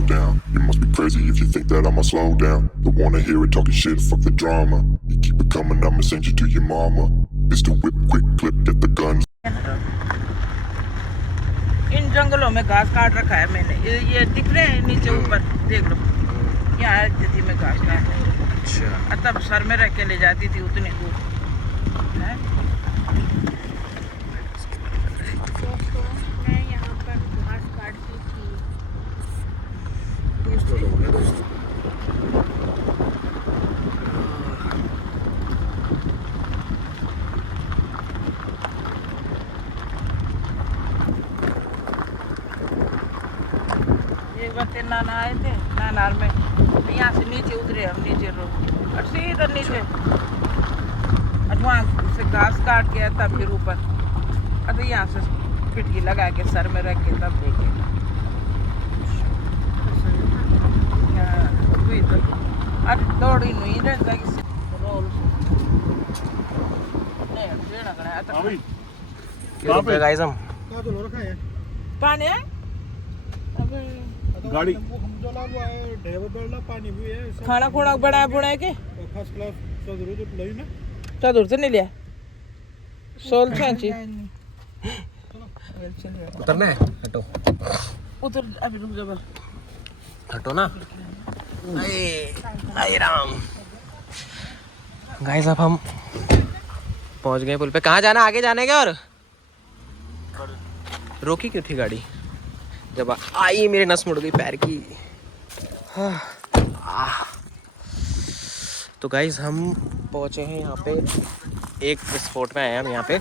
down. You must be crazy if you think that I'ma slow down. Don't wanna hear it talking shit, fuck the drama. You keep it coming, I'ma send you to your mama. Mr. Whip, quick clip, get the guns. इन जंगलों में घास काट रखा है मैंने, ये दिख रहे हैं नीचे ऊपर, देख लो, यहाँ थी मैं घास काट। अच्छा, तब सर में रख के ले जाती थी उतनी दूर। मैं यहाँ पर घास काटती थी। एक बार नाना आए थे नानार में, यहाँ से नीचे उतरे हम, नीचे रोड और सीधा नीचे, और वहाँ से घास काट के तब फिर ऊपर, अब यहाँ से पिटकी लगा के सर में रख के तब देखे। अब दौड़ी नहीं रहता किसी रोल पे गाइस हम पानी है गाड़ी खाना खुना बनाया बुनाया के फर्स्ट क्लास चतुर से नहीं लिया सोल छांची उतरना है, हटो उतर अभी रुक जा बस हटो ना। हाय राम गाइस, अब हम पहुंच गए पुल पे। कहाँ जाना, आगे जाने क्या? और रोकी क्यों थी गाड़ी? जब आई मेरे नस मुड़ गई पैर की। तो गाइस हम पहुंचे हैं यहाँ पे, एक स्पॉट में आए हम यहाँ पे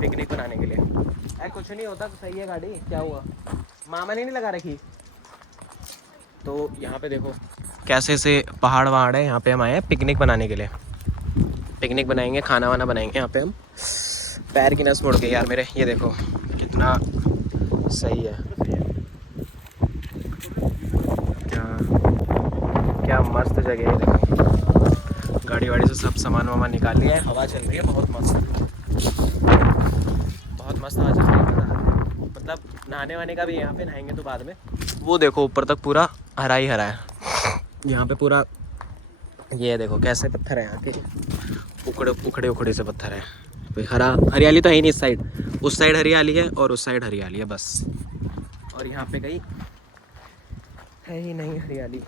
पिकनिक बनाने के लिए। अरे कुछ नहीं होता, तो सही है गाड़ी, क्या हुआ? मामा ने नहीं लगा रखी। तो यहाँ पे देखो कैसे से पहाड़ वहाड़ है, यहाँ पे हम आए हैं पिकनिक बनाने के लिए। पिकनिक बनाएंगे, खाना वाना बनाएंगे यहाँ पे हम। पैर की नस मुड़ गई यार मेरे, ये देखो कितना सही है, क्या मस्त जगह है। देखो गाड़ी वाड़ी से सब सामान वामान निकाल लिया है, हवा चल रही है बहुत मस्त, बहुत मस्त हवा चल रही है। मतलब नहाने वाने का भी यहाँ पे, नहाएंगे तो बाद में। वो देखो ऊपर तक पूरा हरा ही हरा है यहाँ पे पूरा। ये देखो कैसे पत्थर है यहाँ के, उखड़े उखड़े से पत्थर है। हरा हरियाली तो है ही नहीं इस साइड, उस साइड हरियाली है और उस साइड हरियाली है बस। और यहाँ पे कहीं है ही नहीं हरियाली।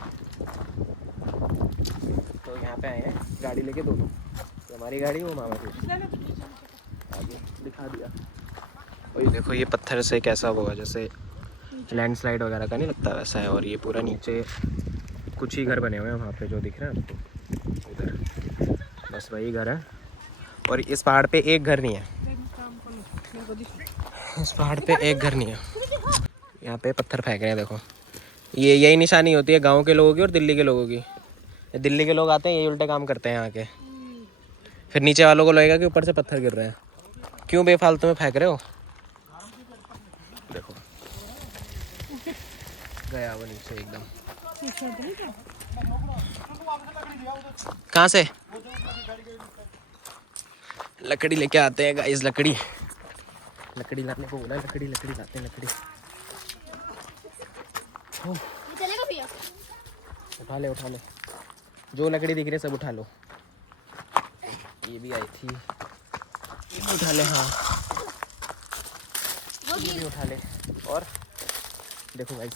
तो यहाँ पे आए हैं गाड़ी लेके दोनों, तो हमारी गाड़ी वो मामा की। आगे दिखा दिया। और ये देखो ये पत्थर से कैसा होगा, जैसे लैंडस्लाइड वगैरह का नहीं लगता वैसा है। और ये पूरा नीचे कुछ ही घर बने हुए हैं वहाँ पे जो दिख रहा है आपको उधर, बस वही घर है। और इस पहाड़ पे एक घर नहीं है, इस पहाड़ पे एक घर नहीं है। यहाँ पे पत्थर फेंक रहे हैं देखो, ये यही निशानी होती है गांव के लोगों की और दिल्ली के लोगों की। दिल्ली के लोग आते हैं यही उल्टे काम करते हैं यहाँ के, फिर नीचे वालों को लगेगा कि ऊपर से पत्थर गिर रहे हैं, क्यों बेफालतू में फेंक रहे हो। देखो गया वो नीचे एकदम। कहाँ से लकड़ी लेके आते हैं गाइस, लकड़ी लाने को बोला, लकड़ी लाते हैं लकड़ी। उठा ले जो लकड़ी दिख रही है सब उठा लो। ये भी आई थी, ये भी उठा ले। हाँ ये भी उठा ले। और देखो भाई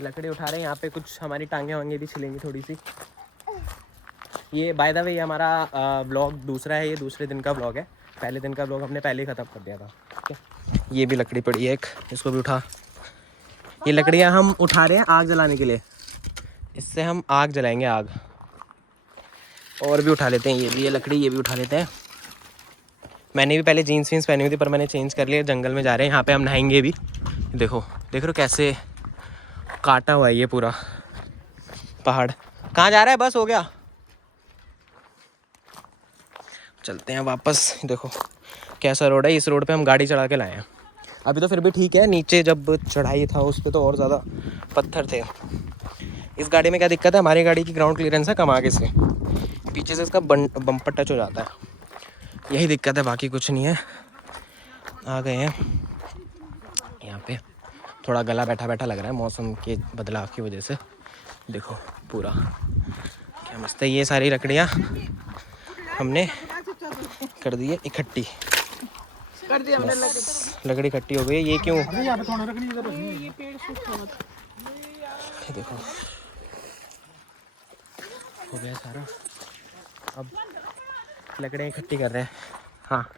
लकड़ी उठा रहे हैं यहाँ पे, कुछ हमारी टांगे वांगे भी छिलेंगी थोड़ी सी। ये बाय द वे ये हमारा ब्लॉग दूसरा है, ये दूसरे दिन का ब्लॉग है। पहले दिन का ब्लॉग हमने पहले ही ख़त्म कर दिया था। ठीक है, ये भी लकड़ी पड़ी है एक, इसको भी उठा। ये लकड़ियाँ हम उठा रहे हैं आग जलाने के लिए, इससे हम आग जलाएंगे आग। और भी उठा लेते हैं, ये भी ये लकड़ी, ये भी उठा लेते हैं। मैंने भी पहले जीन्स वीन्स पहनी हुई थी पर मैंने चेंज कर लिया। जंगल में जा रहे हैं, यहाँ पे हम नहाएंगे भी। देखो देख रहे हो कैसे काटा हुआ है ये पूरा पहाड़। कहाँ जा रहा है? बस हो गया, चलते हैं वापस। देखो कैसा रोड है, इस रोड पे हम गाड़ी चढ़ा के लाए हैं। अभी तो फिर भी ठीक है, नीचे जब चढ़ाई था उस पर तो और ज़्यादा पत्थर थे। इस गाड़ी में क्या दिक्कत है, हमारी गाड़ी की ग्राउंड क्लियरेंस है कम आगे से, पीछे से इसका बम्पर टच हो जाता है, यही दिक्कत है, बाकी कुछ नहीं है। आ गए हैं यहाँ पे, थोड़ा गला बैठा बैठा लग रहा है मौसम के बदलाव की वजह से। देखो पूरा क्या मस्त है। ये सारी लकड़ियाँ हमने कर दी है इकट्ठी, कर दिया हमने लकड़ी इकट्ठी हो गई। ये क्यों? ये पेड़ सूखा हुआ था। ये देखो हो गया सारा। अब लकड़ियाँ इकट्ठी कर रहे हैं। हाँ,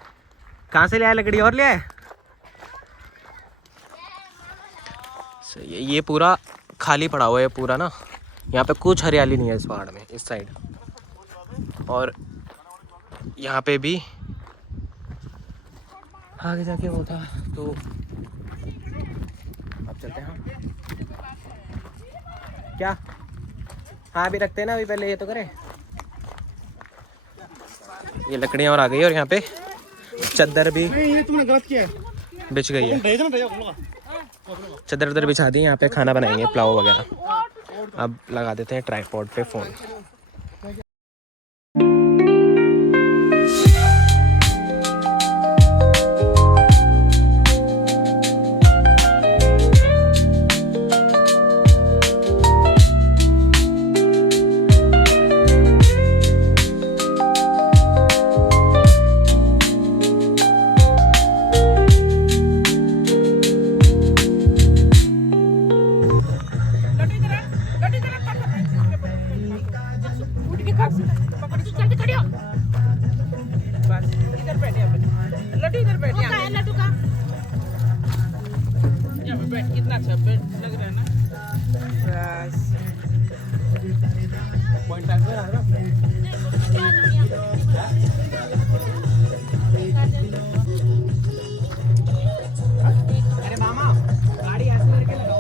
कहाँ से ले आए लकड़ी? और ले आए? सही है। ये पूरा खाली पड़ा हुआ है पूरा ना, यहाँ पे कुछ हरियाली नहीं है इस पहाड़ में, इस साइड। और यहाँ पे भी आगे जाके वो था, तो अब चलते हैं। क्या? हाँ अभी रखते हैं ना, अभी पहले ये तो करें। ये लकड़ियाँ और आ गई और यहाँ पे चद्दर भी बिछ गई है। चद्दर उधर बिछा दी। यहाँ पे खाना बनाएंगे, पुलाव वगैरह। अब लगा देते हैं ट्राइपॉड पे फ़ोन। बस इधर बैठे अपन। लड्डू इधर बैठे हैं। लड्डू का यहाँ पे बैठ, कितना अच्छा बैठ लग रहा है ना। बस अरे मामा गाड़ी ऐसे करके लगाओ।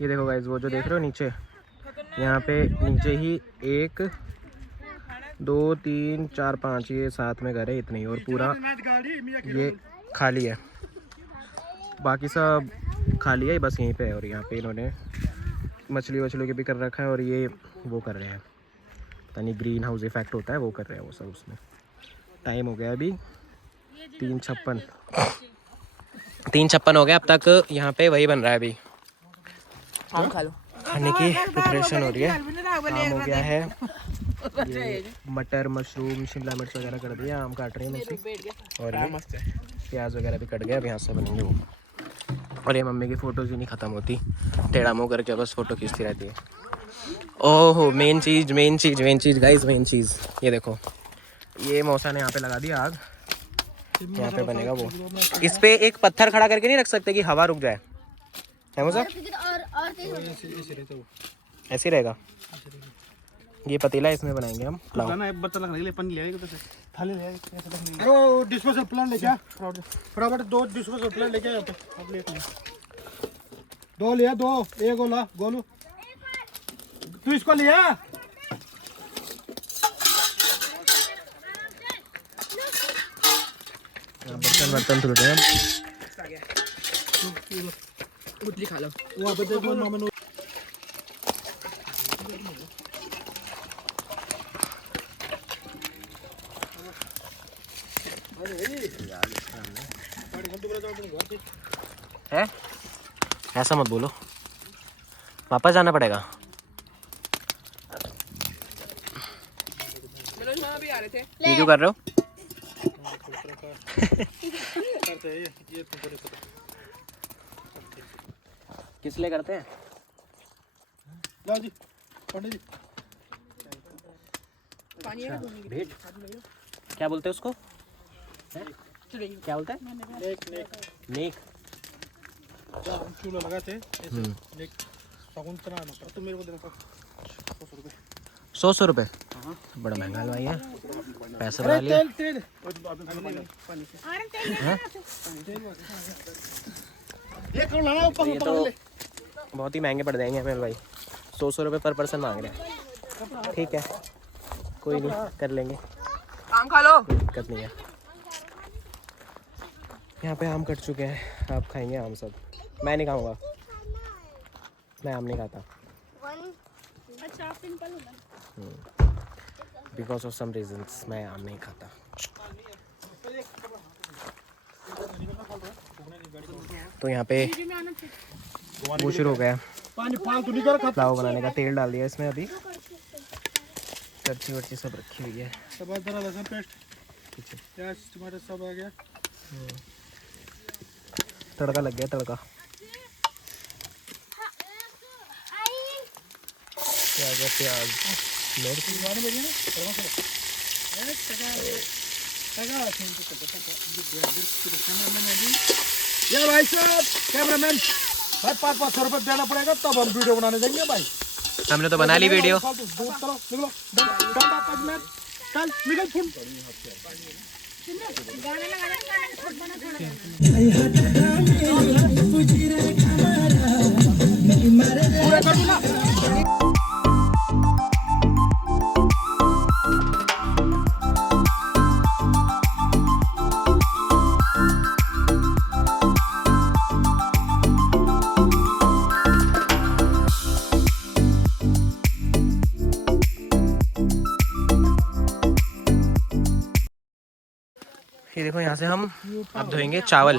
ये देखो गाइस, वो जो देख रहे हो नीचे, यहाँ पे नीचे ही 1 2 3 4 5 ये 7 में घर है, इतने ही। और पूरा ये खाली है, बाकी सब खाली है, बस यहीं पे है। और यहाँ पे इन्होंने मछली वछली के भी कर रखा है। और ये वो कर रहे हैं, पता नहीं ग्रीन हाउस इफेक्ट होता है, वो कर रहे हैं वो सब उसमें। टाइम हो गया अभी 3:56 हो गया। अब तक यहाँ पे वही बन रहा है अभी। आम खा लो। खाने की प्रिपरेशन हो रही है। आम हो गया है, ये मटर मशरूम शिमला मिर्च वगैरह कर दिया, आम काट रही है मौसी, और ये प्याज वगैरह भी कट गया, अब यहाँ से बनेंगे वो। और ये मम्मी की फ़ोटोज़ ही नहीं ख़त्म होती, टेढ़ा मुँह करके बस फ़ोटो खींचती रहती है। ओहो मेन चीज़ गाइस, मेन चीज़ ये देखो, ये मौसा ने यहाँ पे लगा दिया आग, यहाँ पे बनेगा वो। इस पे एक पत्थर खड़ा करके नहीं रख सकते कि हवा रुक जाए, है मौसा? ऐसे रहेगा। ये पतीला, इसमें बनाएंगे हम पुलाव। डिस्पोजल प्लांट लेके आ फटाफट, 2 डिस्पोजल प्लांट लेके आ यहाँ पे। अब ले 2 लिया, 2 एक गोला गोलू, तू इसको लिया। बर्तन धुल रहे हैं। खा लो वहाँ पे देखो मामा। है ऐसा मत बोलो, वापस जाना पड़ेगा। ये क्यों कर रहे हो? किस लिए करते हैं? ला जी पंडित जी, भेंट क्या बोलते हैं उसको? क्या बोलते हैं? नेक। चूल्हा लगाते ऐसे नेक सागुन तना ना, तो मेरे को देना 100 रुपये। बड़ा महंगा हलवाई है, पैसे बढ़ा लिया। तेल ये कौन लाना ऊपर ये तो बहुत ही महंगे पड़ जाएंगे हमें हलवाई, 100 रुपये पर पर्सन मांग रहे हैं। ठीक है कोई नहीं, कर लेंगे, आम खा लो। दिक्कत नहीं है। यहाँ पे आम कट चुके हैं, आप खाएंगे आम सब? मैं नहीं खाऊंगा, मैं आम नहीं खाता बिकॉज ऑफ सम रीजंस, मैं आम नहीं खाता। तो यहाँ पे वो शुरू हो गया पानी फालतू नहीं कर, पुलाव बनाने का। तेल डाल दिया इसमें, अभी सब्जी वर्ची सब रखी हुई है। सब अदरक लहसुन पेस्ट, प्याज टमाटर सब आ गया। तड़का लग गया, तड़का प्याज मिर्च। ये भाई साहब कैमरामैन भाई 500 रुपये देना पड़ेगा तब हम वीडियो बनाने जाएंगे भाई। हमने तो बना ली वीडियो। निकल फोन। ये देखो, यहाँ से हम अब धोएंगे चावल।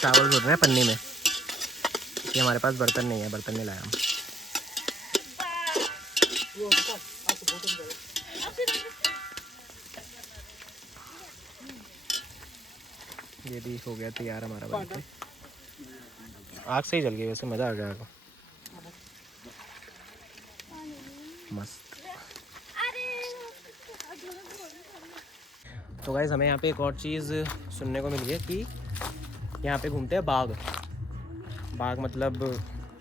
चावल धो रहे हैं पन्नी में, ये हमारे पास बर्तन नहीं है, बर्तन नहीं लाया हम। ये भी हो गया तैयार हमारा बनके। आग से ही जल गई, वैसे मज़ा आ गया आग, मस्त। तो गाइस हमें यहाँ पे एक और चीज़ सुनने को मिली है कि यहाँ पे घूमते हैं बाघ। बाघ मतलब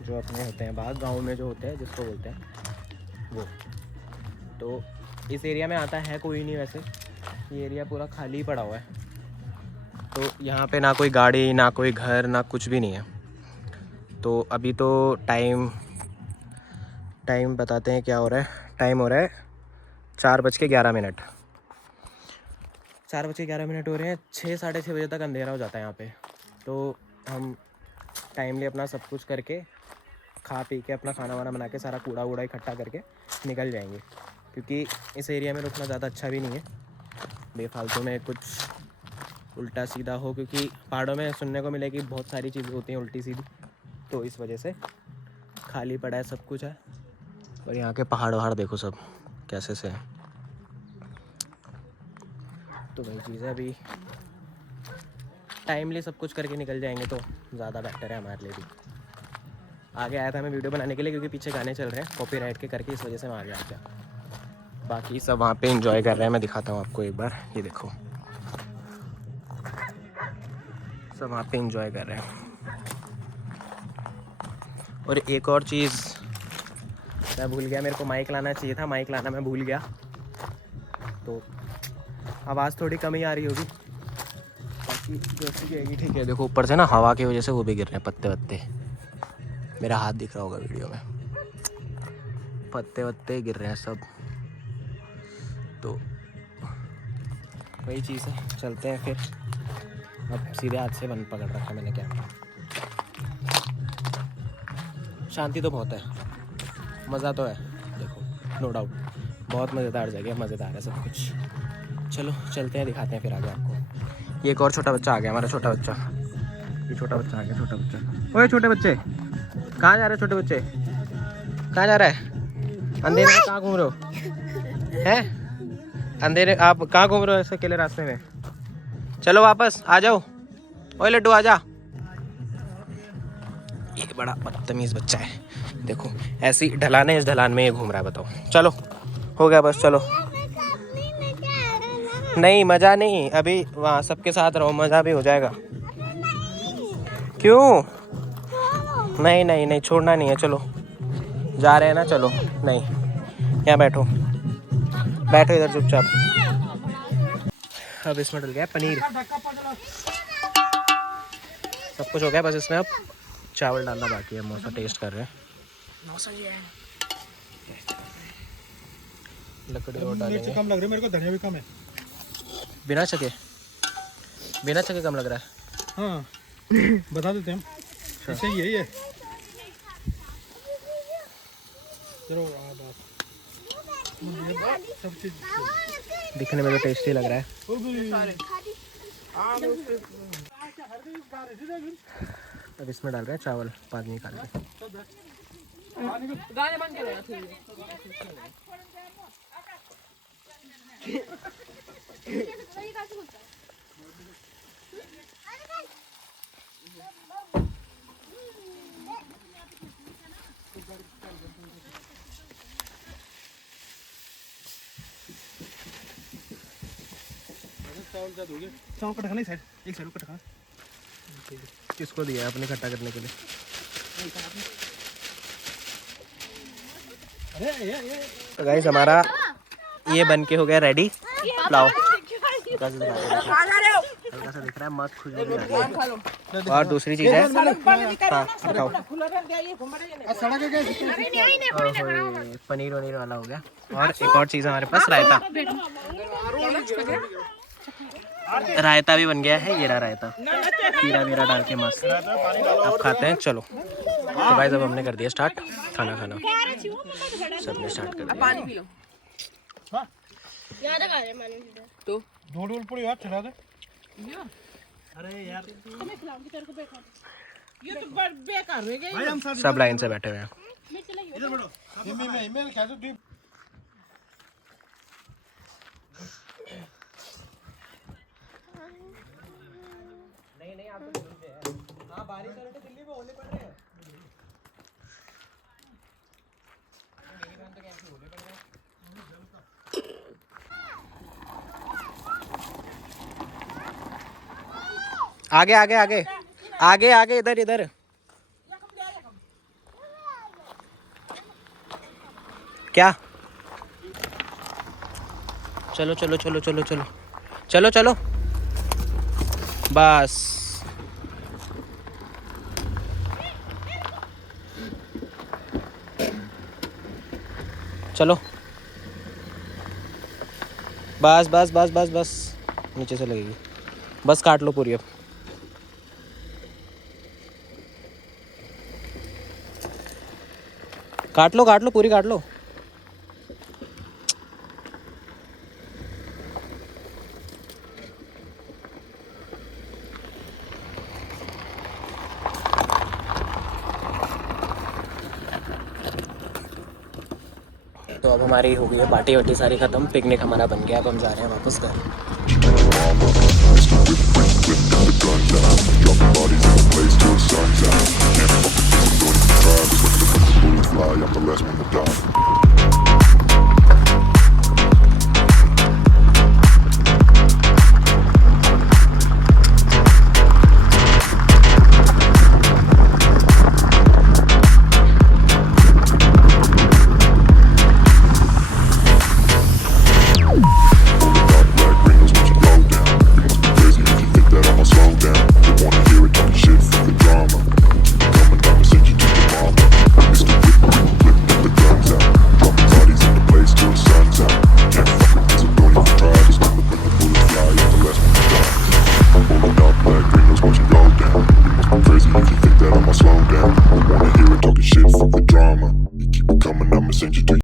जो अपने होते हैं बाघ, गांव में जो होते हैं जिसको बोलते हैं वो। तो इस एरिया में आता है कोई नहीं, वैसे ये एरिया पूरा खाली पड़ा हुआ है। तो यहाँ पे ना कोई गाड़ी, ना कोई घर, ना कुछ भी नहीं है। तो अभी तो टाइम बताते हैं क्या हो रहा है। टाइम हो रहा है 4:11। 4:11 हो रहे हैं। 6 साढ़े 6 बजे तक अंधेरा हो जाता है यहाँ पे। तो हम टाइमली अपना सब कुछ करके, खा पी के, अपना खाना वाना बना के, सारा कूड़ा वूड़ा इकट्ठा करके निकल जाएंगे, क्योंकि इस एरिया में रुकना ज़्यादा अच्छा भी नहीं है। बेफालतू में कुछ उल्टा सीधा हो, क्योंकि पहाड़ों में सुनने को मिले कि बहुत सारी चीज़ें होती हैं उल्टी सीधी, तो इस वजह से खाली पड़ा है, सब कुछ है। और यहाँ के पहाड़ देखो सब कैसे से है। तो वही चीज़ है, अभी टाइमली सब कुछ करके निकल जाएंगे तो ज़्यादा बेटर है हमारे लिए भी। आगे आया था मैं वीडियो बनाने के लिए, क्योंकि पीछे गाने चल रहे हैं कॉपीराइट के करके, इस वजह से मैं आगे आ गया। बाकी सब वहाँ पे एंजॉय कर रहे हैं, मैं दिखाता हूँ आपको एक बार, ये देखो सब वहाँ पे एंजॉय कर रहे हैं। और एक और चीज़ मैं भूल गया, मेरे को माइक लाना चाहिए था, माइक लाना मैं भूल गया, तो आवाज़ थोड़ी कम ही आ रही होगी, बाकी जैसी जाएगी ठीक है। देखो ऊपर से ना हवा की वजह से वो भी गिर रहे हैं पत्ते वत्ते, मेरा हाथ दिख रहा होगा वीडियो में, पत्ते वत्ते गिर रहे हैं सब। तो वही चीज़ है, चलते हैं फिर। अब सीधे हाथ से बंद पकड़ रखा मैंने कैमरा। शांति तो बहुत है, मज़ा तो है, देखो नो डाउट बहुत मज़ेदार जगह, मज़ेदार है सब कुछ। चलो चलते हैं, दिखाते हैं फिर आगे आपको। ये एक और छोटा बच्चा आ गया, हमारा छोटा बच्चा, ये छोटा बच्चा आ गया, छोटा बच्चा। ओए छोटे बच्चे कहाँ जा रहे हो? छोटे बच्चे कहाँ जा रहा है? अंधेरे में कहाँ घूम रहे हो? हैं अंधेरे, आप कहाँ घूम रहे हो ऐसे अकेले रास्ते में? चलो वापस आ जाओ। ओए लड्डू आ जा। ये बड़ा बदतमीज़ बच्चा है, देखो ऐसी ढलान है, इस ढलान में ये घूम रहा है, बताओ। चलो हो गया बस, चलो। नहीं मज़ा नहीं, अभी वहाँ सबके साथ रहो, मज़ा भी हो जाएगा। क्यों? नहीं नहीं नहीं, छोड़ना नहीं है, चलो जा रहे हैं ना, चलो। नहीं यहाँ बैठो, बैठो इधर चुपचाप। अब इसमें डल गया पनीर, सब कुछ हो गया, बस इसमें अब चावल डालना बाकी है। मौसा टेस्ट कर रहे हैं, लकड़ी और डालेंगे। कम लग रही है मेरे को, धनिया भी कम है। बिना चके कम लग रहा है। हाँ बता देते हैं, ऐसे ही है ये। चलो सब चीज दिखने में तो टेस्टी लग रहा है। अब इसमें डाल रहे हैं चावल, पानी निकाल के। गाने बंद करो। चावल कट खाना, साइड एक साइड कट खाना। किसको दिया है? अपने खट्टा करने के लिए। तो गाइस हमारा ये बन के हो गया रेडी पुलाव। हल्का सा दिख रहा है, मस्त खुशबू भी आ रही है। और दूसरी चीज़ है, हाँ बताओ, पनीर वनीर वाला हो गया। और एक और चीज़ हमारे पास, रायता। रायता भी बन गया है, ये रहा रायता, खीरा वीरा डाल के मस्त। अब खाते हैं, चलो। तो गाइस अब हमने कर दिया स्टार्ट खाना खाना, सबने स्टार्ट कर दिया। पानी पी लो। तो ढोल पूरी यार चला दे। अरे यार ये तो बेकार हो गई। भाई हम सब लाइन से बैठे हुए हैं। इधर बैठो। मैं ईमेल क्या दो। नहीं आप तो दिल्ली से हैं। हाँ बारिश हो रही तो दिल्ली में होने पड़ रहे हैं। मेरी बहन तो कैसे होने पड़ रहे हैं। आगे आगे आगे आगे आगे, इधर इधर। क्या? चलो चलो चलो चलो चलो चलो चलो बस। चलो बस बस बस बस बस, नीचे से लगेगी, बस काट लो पूरी। अब काट लो पूरी काट लो। तो अब हमारी हो गई है पार्टी वार्टी सारी ख़त्म, पिकनिक हमारा बन गया, अब हम जा रहे हैं वापस घर। Dropping bodies in the place till the sun's out. Can't fuck with this, don't even try. Just let the bullets fly, I'm the last one to die. Crazy if you think that I'ma slow down. You wanna hear it talking shit, fuck the